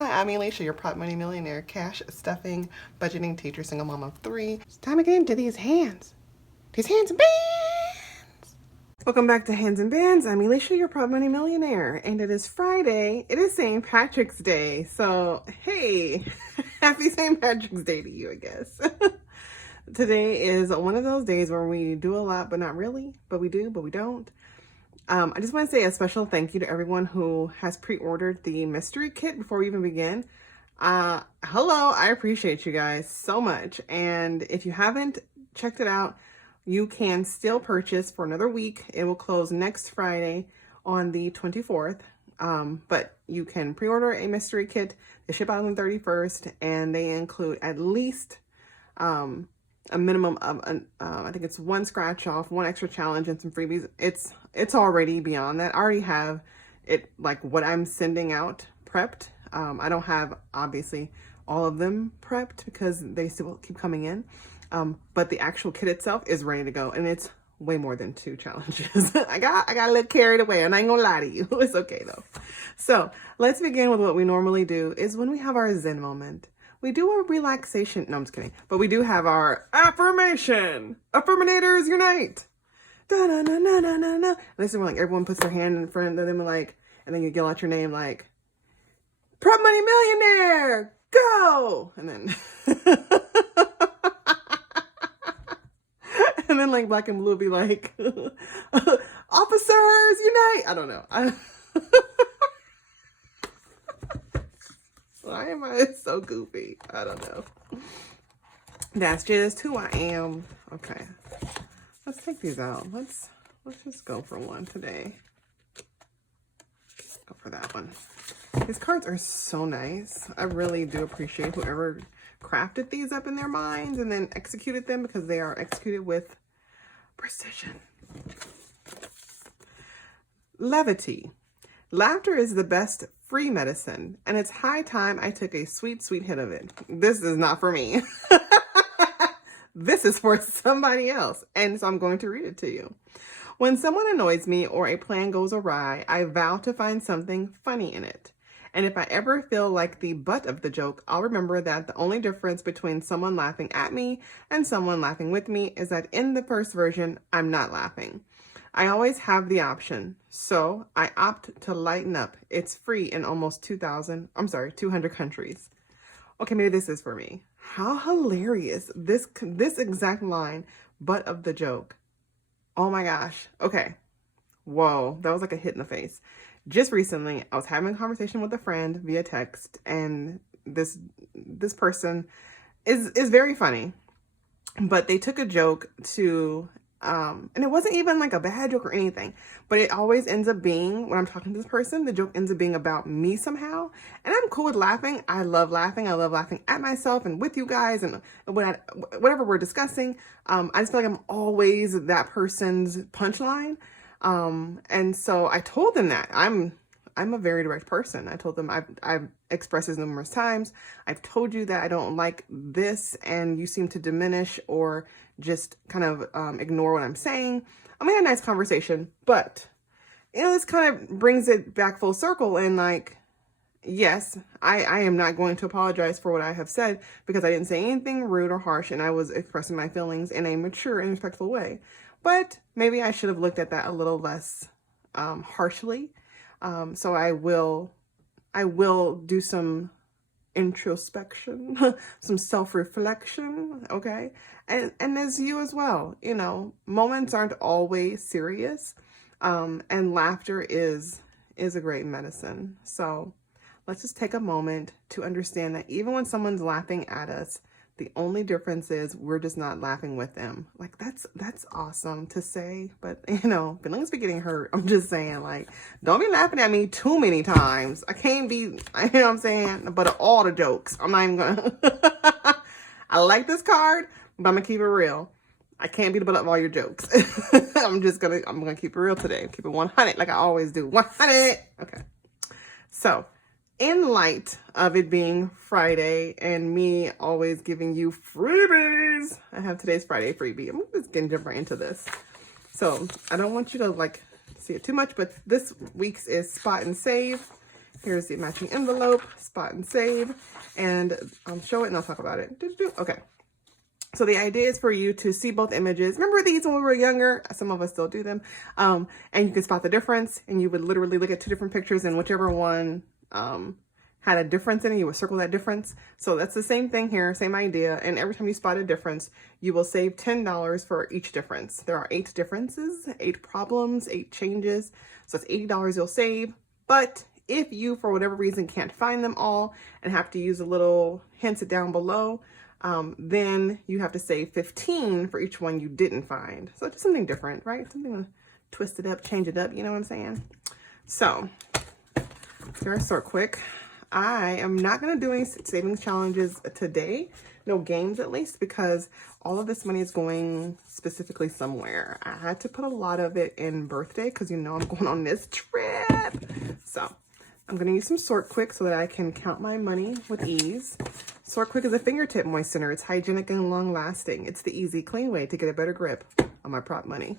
Hi, I'm Alicia, your prop money millionaire, cash stuffing, budgeting teacher, single mom of 3. It's time to get into these hands. These hands and bands. Welcome back to Hands and Bands. I'm Alicia, your prop money millionaire, and it is Friday. It is St. Patrick's Day, so hey, happy St. Patrick's Day to you, I guess. Today is one of those days where we do a lot, but not really. But we do, but we don't. I just want to say a special thank you to everyone who has pre-ordered the mystery kit before we even begin. Hello, I appreciate you guys so much. And if you haven't checked it out, you can still purchase for another week. It will close next Friday on the 24th. But you can pre-order a mystery kit. They ship out on the 31st, and they include at least a minimum of I think it's 1 scratch off, 1 extra challenge, and some freebies. It's already beyond that. I already have it, like what I'm sending out prepped. I don't have obviously all of them prepped because they still keep coming in. But the actual kit itself is ready to go, and it's way more than 2 challenges. I got a little carried away, and I ain't gonna lie to you. It's okay though. So let's begin with what we normally do is when we have our Zen moment. We do a relaxation, no, I'm just kidding. But we do have our affirmation. Affirminators unite. Da-na-na-na-na-na. This is where like everyone puts their hand in front of them and like, and then you yell out your name like, Prop Money Millionaire, go! And then, and then like black and blue be like, officers unite. I don't know. Why am I so goofy? I don't know. That's just who I am. Okay. Let's take these out. Let's just go for one today. Go for that one. These cards are so nice. I really do appreciate whoever crafted these up in their minds and then executed them because they are executed with precision. Levity. Laughter is the best free medicine, and it's high time I took a sweet, sweet hit of it. This is not for me. This is for somebody else, and so I'm going to read it to you. When someone annoys me or a plan goes awry, I vow to find something funny in it. And if I ever feel like the butt of the joke, I'll remember that the only difference between someone laughing at me and someone laughing with me is that in the first version, I'm not laughing. I always have the option, so I opt to lighten up. It's free in almost 200 countries. Okay, maybe this is for me. How hilarious. This exact line, butt of the joke. Oh my gosh. Okay. Whoa, that was like a hit in the face. Just recently, I was having a conversation with a friend via text, and this person is very funny, but they took a joke to and it wasn't even like a bad joke or anything, but it always ends up being, when I'm talking to this person, the joke ends up being about me somehow. And I'm cool with laughing. I love laughing. I love laughing at myself and with you guys and whatever we're discussing. I just feel like I'm always that person's punchline. And so I told them that I'm a very direct person. I told them I've expressed this numerous times. I've told you that I don't like this and you seem to diminish or just kind of ignore what I'm saying. We had a nice conversation, but you know, this kind of brings it back full circle and like, yes, I am not going to apologize for what I have said because I didn't say anything rude or harsh and I was expressing my feelings in a mature and respectful way. But maybe I should have looked at that a little less harshly. So I will do some introspection, some self-reflection, okay? And as you as well, you know, moments aren't always serious, and laughter is a great medicine. So let's just take a moment to understand that even when someone's laughing at us, the only difference is we're just not laughing with them. Like that's awesome to say, but you know, feelings be getting hurt. I'm just saying, like, don't be laughing at me too many times. I can't be, you know what I'm saying? But all the jokes, I'm not even gonna, I like this card, but I'm gonna keep it real. I can't be the butt of all your jokes. I'm gonna keep it real today. Keep it 100 like I always do. 100. Okay. So, in light of it being Friday and me always giving you freebies, I have today's Friday freebie. I'm just gonna jump right into this. So I don't want you to like see it too much, but this week's is Spot and Save. Here's the matching envelope, spot and save, and show it and I'll talk about it. Okay. So the idea is for you to see both images. Remember these when we were younger? Some of us still do them. And you can spot the difference, and you would literally look at two different pictures, and whichever one had a difference in it, you would circle that difference. So that's the same thing here, same idea. And every time you spot a difference, you will save $10 for each difference. There are 8 differences, 8 problems, 8 changes. So it's $80 you'll save. But if you, for whatever reason, can't find them all and have to use a little hints down below, then you have to save $15 for each one you didn't find. So just something different, right? Something to twist it up, change it up, you know what I'm saying? So, here's sort quick. I am not going to do any savings challenges today. No games, at least, because all of this money is going specifically somewhere. I had to put a lot of it in birthday because you know I'm going on this trip. So I'm going to use some Sort Quick so that I can count my money with ease. Sort Quick is a fingertip moistener. It's hygienic and long lasting. It's the easy, clean way to get a better grip on my prop money.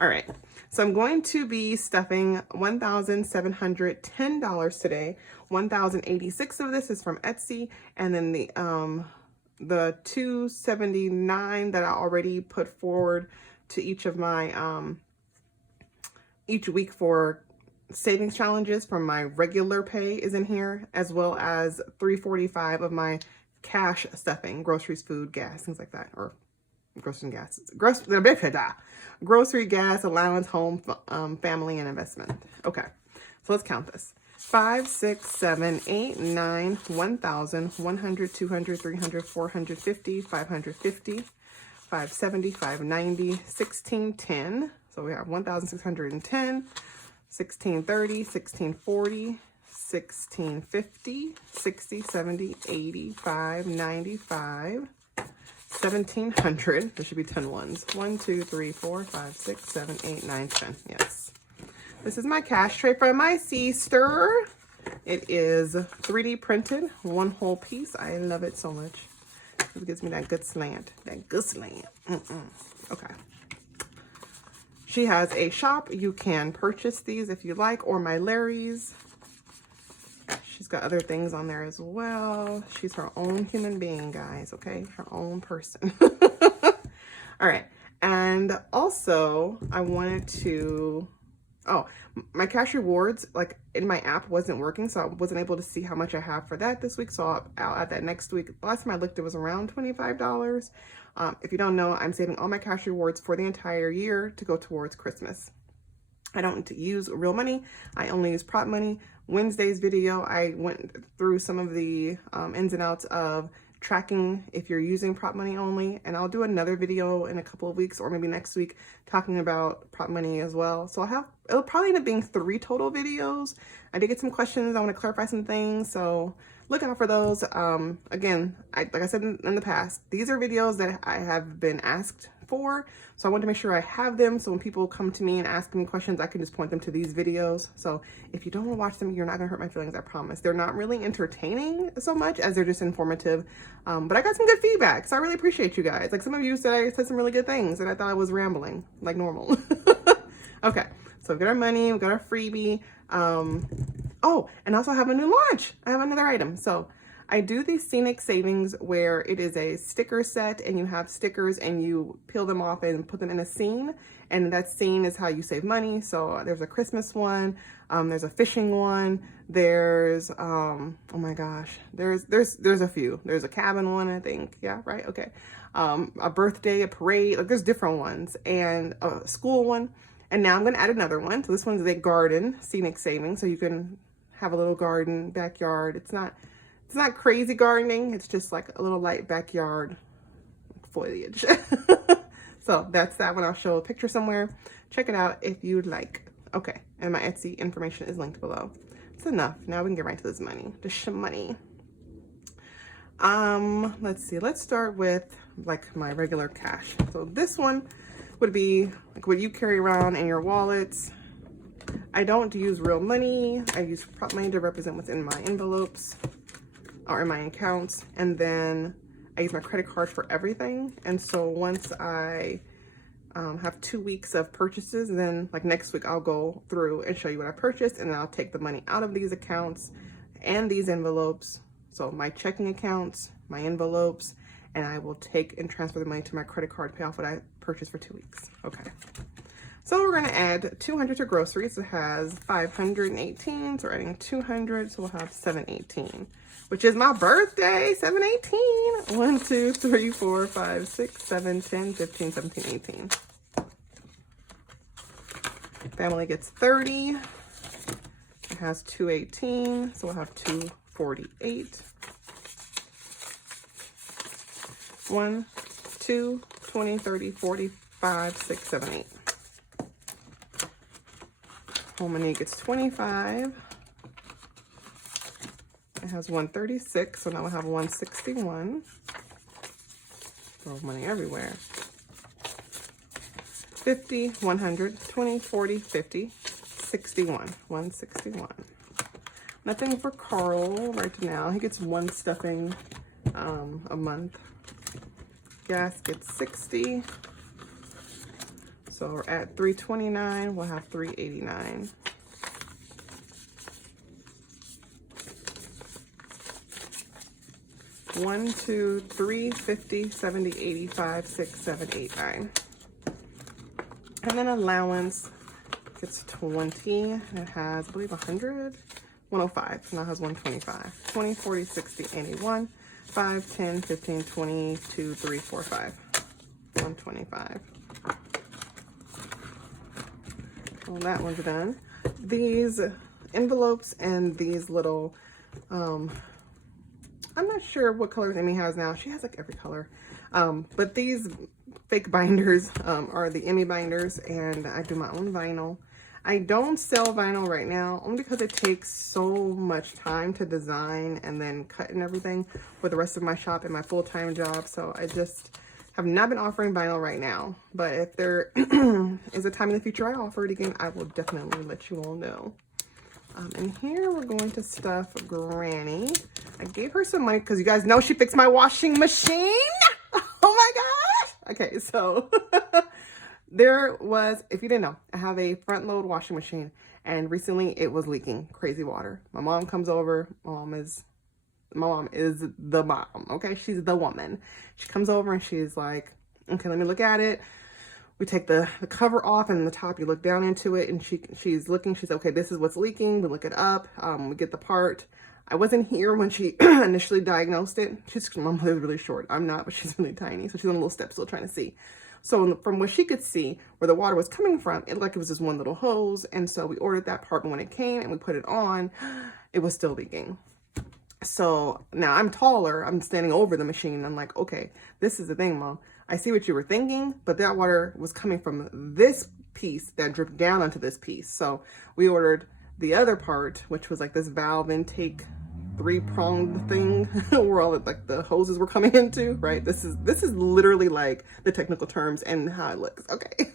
All right. So I'm going to be stuffing $1,710 today. $1,086 of this is from Etsy, and then the $279 that I already put forward to each of my each week for savings challenges from my regular pay is in here, as well as $345 of my cash stuffing, groceries, food, gas, things like that, or grocery and gas, grocery, gas, allowance, home, family, and investment. Okay, so let's count this. 5, 6, 7, 8, 9, 1,000, 100, 200, 300, 450, 550, 570, 590, 1610. So we have 1,610, 1630, 1640, 1650, 60, 70, 85, 95, 1,700. There should be 10 ones. 1, 2, 3, 4, 5, 6, 7, 8, 9, 10. Yes. This is my cash tray from my sister. It is 3D printed, one whole piece. I love it so much. It gives me that good slant. That good slant. Okay. She has a shop. You can purchase these if you like, or my Larry's. She's got other things on there as well. She's her own human being, guys, okay? Her own person. All right. And also, I wanted to... Oh, my cash rewards, like in my app, wasn't working, so I wasn't able to see how much I have for that this week, so I'll add that next week. Last time I looked, it was around $25. If you don't know, I'm saving all my cash rewards for the entire year to go towards Christmas. I don't use real money. I only use prop money. Wednesday's video, I went through some of the ins and outs of tracking if you're using prop money only, and I'll do another video in a couple of weeks or maybe next week talking about prop money as well. So it'll probably end up being 3 total videos. I did get some questions. I want to clarify some things, so look out for those. Again, like I said in the past, these are videos that I have been asked for, so I want to make sure I have them, so when people come to me and ask me questions, I can just point them to these videos. So if you don't want to watch them, you're not gonna hurt my feelings, I promise. They're not really entertaining so much as they're just informative, but I got some good feedback, so I really appreciate you guys. Like, some of you said I said some really good things, and I thought I was rambling like normal. Okay, so we've got our money, we've got our freebie. Oh, and also I have a new launch. I have another item. So I do these scenic savings where it is a sticker set, and you have stickers and you peel them off and put them in a scene, and that scene is how you save money. So there's a Christmas one, there's a fishing one, there's oh my gosh, there's a few. There's a cabin one, I think. Yeah, right. Okay. A birthday, a parade, like there's different ones, and a school one. And now I'm going to add another one. So this one's a garden scenic savings, so you can have a little garden, backyard. It's not crazy gardening. It's just like a little light backyard foliage. So that's that one. I'll show a picture somewhere. Check it out if you'd like. Okay, and my Etsy information is linked below. It's enough. Now we can get right to this money. The money. Let's see. Let's start with like my regular cash. So this one would be like what you carry around in your wallets. I don't use real money. I use prop money to represent what's in my envelopes or in my accounts, and then I use my credit card for everything. And so once I have 2 weeks of purchases, and then like next week I'll go through and show you what I purchased, and then I'll take the money out of these accounts and these envelopes. So my checking accounts, my envelopes, and I will take and transfer the money to my credit card, pay off what I purchased for 2 weeks. Okay. So we're gonna add 200 to groceries. It has 518, so we're adding 200, so we'll have 718, which is my birthday, 718. 1, 2, 3, 4, 5, 6, 7, 10, 15, 17, 18. Family gets 30. It has 218, so we'll have 248. 1, 2, 20, 30, 40, 5, 6, 7, 8. Home money gets 25. It has 136, so now we'll have 161. Throw money everywhere. 50, 100, 20, 40, 50, 61, 161. Nothing for Carl right now. He gets 1 stuffing a month. Gas gets 60. So we're at 329, we'll have 389. One, 2, 3, 50, 70, 85, 6, 7, 8, 9. And then allowance gets 20. And it has, I believe, 100, 105. So now it has 125. 20, 40, 60, 81, 5, 10, 15, 20, 2, 3, 4, 5. 125. Well, that one's done. These envelopes and these little, I'm not sure what colors Emmy has now. She has like every color. But these fake binders are the Emmy binders, and I do my own vinyl. I don't sell vinyl right now only because it takes so much time to design and then cut and everything for the rest of my shop and my full-time job. So I just have not been offering vinyl right now, but if there is a time in the future I offer it again, I will definitely let you all know. And here we're going to stuff Granny. I gave her some money because you guys know she fixed my washing machine. Oh my gosh. Okay, so there was, if you didn't know, I have a front load washing machine, and recently it was leaking crazy water. My mom comes over. My mom is the mom, okay? She's the woman. She comes over and she's like, okay, let me look at it. We take the cover off, and the top, you look down into it, and she's looking. She's okay, this is what's leaking. We look it up. We get the part. I wasn't here when she initially diagnosed it. My mother's really short. I'm not, but she's really tiny. So she's on a little step still trying to see. So from what she could see, where the water was coming from, it looked like it was just one little hose. And so we ordered that part, but when it came and we put it on, it was still leaking. So now I'm taller. I'm standing over the machine. I'm like, okay, this is the thing, Mom. I see what you were thinking, but that water was coming from this piece that dripped down onto this piece. So we ordered the other part, which was like this valve intake 3-pronged thing where all of, like, the hoses were coming into, right? This is literally like the technical terms and how it looks. Okay.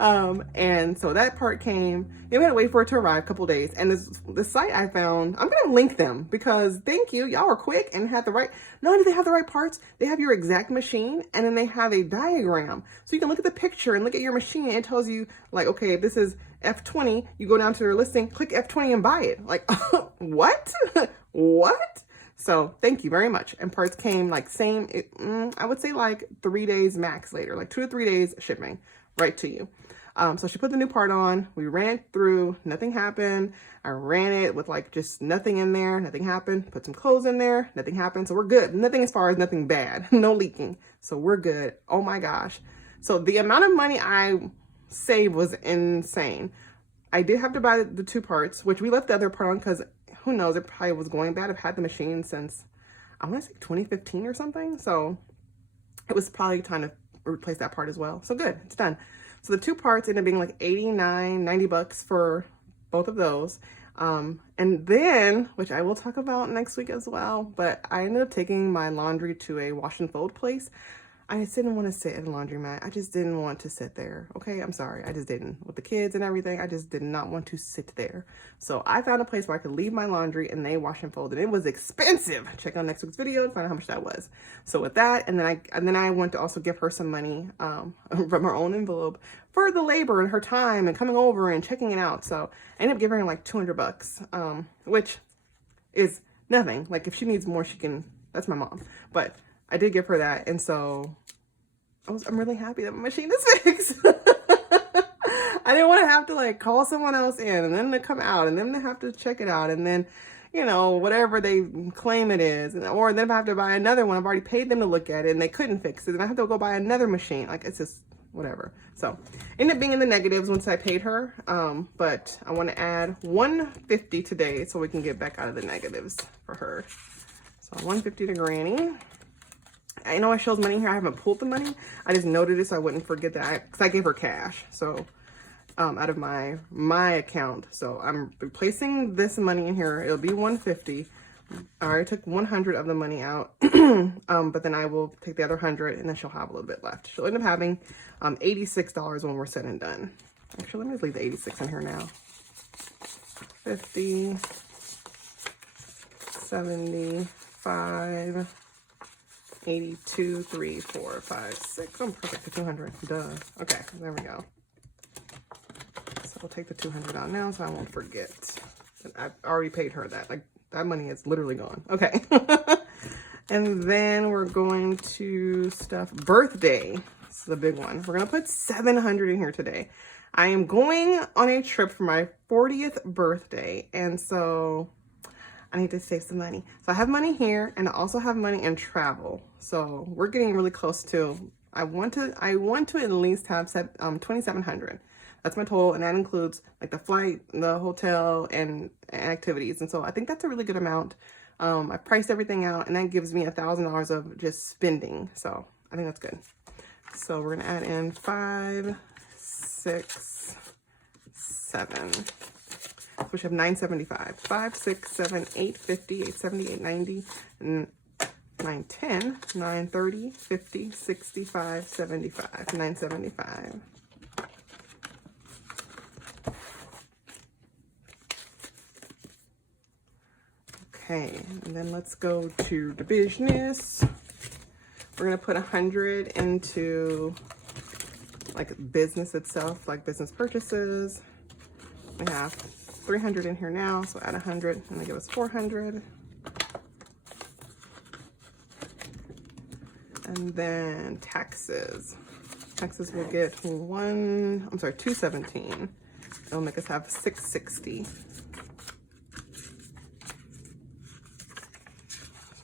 And so that part came. We had to wait for it to arrive a couple days. And the site I found, I'm going to link them because thank you. Y'all were quick and had the right, not only do they have the right parts, they have your exact machine, and then they have a diagram. So you can look at the picture and look at your machine, and it tells you like, okay, if this is F20, you go down to their listing, click F20 and buy it. Like, what? What? So thank you very much. And parts came like I would say like 3 days max later, like 2 to 3 days shipping right to you. So she put the new part on, we ran it through, nothing happened. I ran it with like just nothing in there, nothing happened. Put some clothes in there, nothing happened. So we're good. Nothing as far as nothing bad, no leaking. So we're good. Oh my gosh. So the amount of money I saved was insane. I did have to buy the 2 parts, which we left the other part on because who knows, it probably was going bad. I've had the machine since, I want to say 2015 or something. So it was probably time to replace that part as well. So good, it's done. So the 2 parts ended up being like $89, $90 for both of those. And then, which I will talk about next week as well, but I ended up taking my laundry to a wash and fold place. I just didn't want to sit at a laundromat. I just didn't want to sit there. Okay, I'm sorry. I just didn't. With the kids and everything, I just did not want to sit there. So I found a place where I could leave my laundry and they wash and fold. And it was expensive. Check out next week's video to find out how much that was. So with that, and then I want to also give her some money from her own envelope for the labor and her time and coming over and checking it out. So I ended up giving her like $200, which is nothing. Like if she needs more, she can. That's my mom. But I did give her that, and so I'm really happy that my machine is fixed. I didn't want to have to like call someone else in and then to come out and then to have to check it out and then, you know, whatever they claim it is, or then if I have to buy another one, I've already paid them to look at it and they couldn't fix it, and I have to go buy another machine. Like it's just whatever. So ended up being in the negatives once I paid her, but I want to add $150 today so we can get back out of the negatives for her. So $150 to Granny. I know I showed money here. I haven't pulled the money. I just noted it so I wouldn't forget that because I gave her cash. So out of my account. So I'm replacing this money in here. It'll be $150. I already took 100 of the money out. But then I will take the other 100 and then she'll have a little bit left. She'll end up having $86 when we're said and done. Actually, let me just leave the 86 in here now. 50, 75, 82, 3, 4, 5, 6. I'm perfect to 200. Duh. Okay, there we go. So we'll take the 200 out now so I won't forget. I've already paid her that. Like, that money is literally gone. Okay. And then we're going to stuff birthday. This is the big one. We're going to put 700 in here today. I am going on a trip for my 40th birthday. And so I need to save some money. So I have money here and I also have money in travel. So we're getting really close to, I want to at least have 2,700. That's my total, and that includes like the flight, the hotel, and activities. And so I think that's a really good amount. I priced everything out, and that gives me $1,000 of just spending. So I think that's good. So we're gonna add in 5, 6, 7. So we should have 975. 5, 6, 7, 8, 50, 8, 70, 8, 90, and 9, 10, 9, 30, 50, 65, 75, 975. Okay, and then let's go to the business. We're gonna put 100 into like business itself, like business purchases. We have 300 in here now, so add 100 and they give us 400. And then taxes. Taxes will get 217. It'll make us have 660.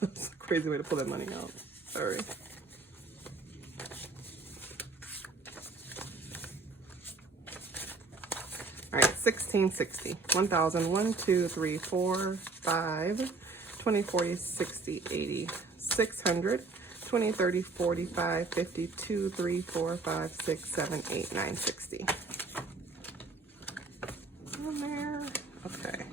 That's a crazy way to pull that money out. Sorry. All right, 1660. 1,000, 1, 2, 3, 4, 5, 20, 40, 60, 80, 600, 20, 30, 45, 50, 2, 3, 4, 5, 6, 7, 8, 9, 60. On there. Okay.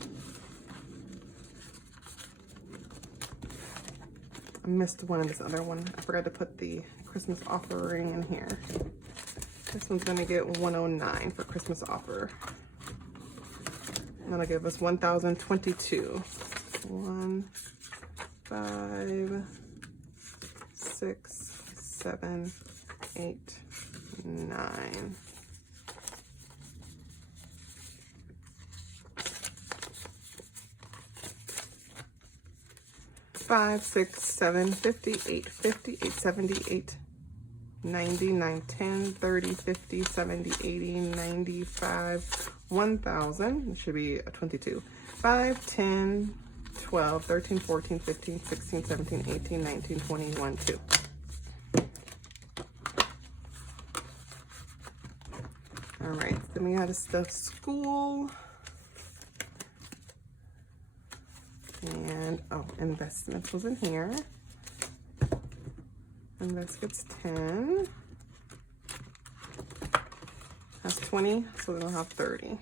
I missed one in this other one. I forgot to put the Christmas offering in here. This one's gonna get 109 for Christmas offer. And that'll give us 1,022. 1, 5, 6, 7, 8, 9. 5, 6, 7, 50, 8, 50, 8, 70, 8, 90, 9, 10, 30, 50, 70, 80, 95, 1,000. It should be a 22. 5, 10, 12, 13, 14, 15, 16, 17, 18, 19, 20, 1, 2. All right, then we got to stuff school. And, oh, investments was in here. Invest gets 10. Has 20, so then we'll have 30.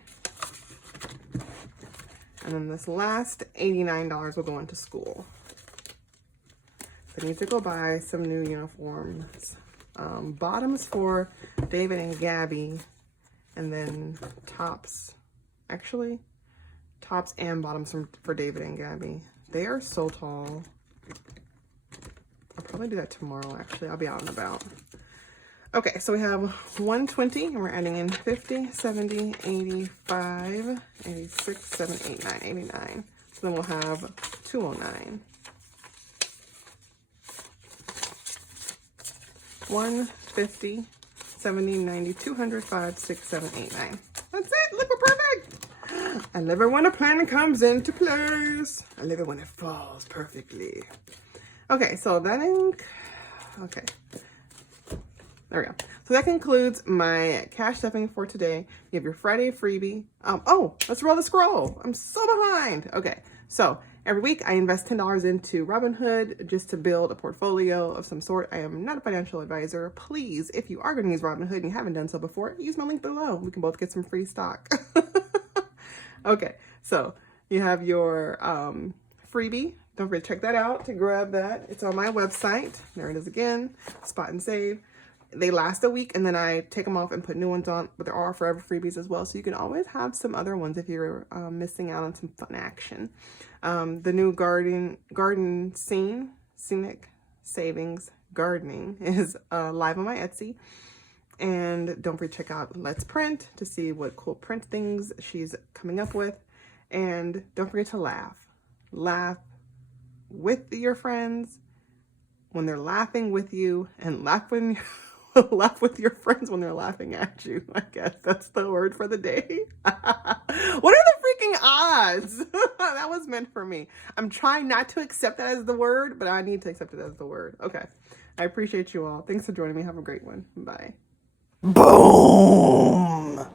And then this last $89 will go into school. I need to go buy some new uniforms bottoms for David and Gabby, and then tops. Actually, tops and bottoms for David and Gabby. They are so tall. I'll probably do that tomorrow, actually. I'll be out and about. Okay, so we have 120, and we're adding in 50, 70, 85, 86, 7, 8, 9, 89. So then we'll have 209. 150, 70, 90, 200, 5, 6, 7, 8, 9. That's it. Look, we're perfect. I love it when a plan comes into place. I love it when it falls perfectly. Okay, so that okay. There we go. So that concludes my cash stuffing for today. You have your Friday freebie. Oh, let's roll the scroll. I'm so behind. Okay, so every week I invest $10 into Robinhood just to build a portfolio of some sort. I am not a financial advisor. Please, if you are going to use Robinhood and you haven't done so before, use my link below. We can both get some free stock. Okay, so you have your freebie. Don't forget to check that out to grab that. It's on my website. There it is again. Spot and save. They last a week, and then I take them off and put new ones on, but there are forever freebies as well, so you can always have some other ones if you're missing out on some fun action. The new garden scenic savings gardening is live on my Etsy, and don't forget to check out Let's Print to see what cool print things she's coming up with, and don't forget to laugh with your friends when they're laughing with you, and laugh with your friends when they're laughing at you. I guess that's the word for the day. What are the freaking odds? That was meant for me. I'm trying not to accept that as the word, but I need to accept it as the word. Okay. I appreciate you all. Thanks for joining me. Have a great one. Bye. Boom!